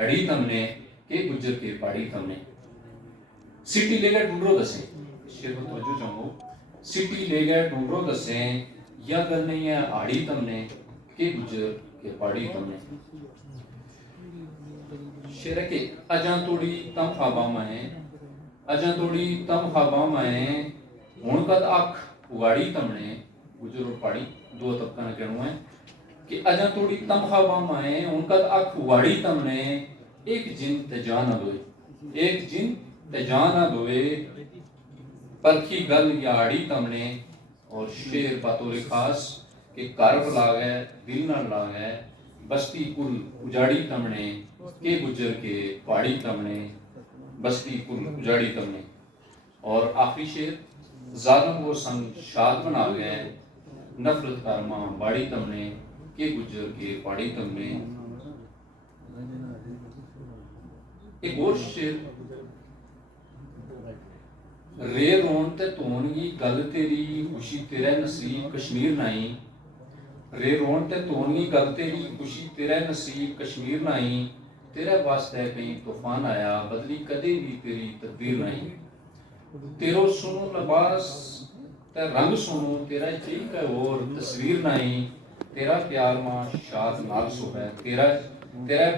पढ़ी तमने के गुजर के पढ़ी तमने सिटी ले गए ढूंढो दसे शेर को तवज्जो चाहूंगा सिटी ले गए ढूंढो दसे या गल नहीं है आड़ी तमने के गुजर के पढ़ी तमने शेर के अजा तोड़ी तम ख्वाबा में अजा तोड़ी तम ख्वाबा में हुण कद अख उगाड़ी तमने गुजर और पढ़ी दो तबका ने कहना है कि अजा तोड़ी तम ख्वाबा में हुण कद अख उगाड़ी तमने एक जिन ते जान ना दोए एक जिन ते जान ना दोए परखी गल या आड़ी तमने और शेर बातोरे खास के कारब ला गए दिल ना ला गए बस्ती कुल उजाड़ी तमने के गुजर के पहाड़ी तमने बस्ती कुल उजाड़ी तमने और आखिरी शेर जालिम वो संग शाद बना गए नफरत कारमा बाड़ी तमने के गुजर के पहाड़ी तमने। एक और शेर रे रोन ते तोनगी गल तेरी खुशी तेरा नसीब कश्मीर नाई रे रोन ते तोनगी गल तेरी खुशी तेरा नसीब कश्मीर नाई तेरा वास्ते कहीं तूफान आया बदली कदे भी तेरी तकदीर नहीं तेरो सुनो लबास ते रंग सुनो तेरा चीक है और तस्वीर नहीं तेरा प्यार मां शाद नाल सो है तेरा तेरा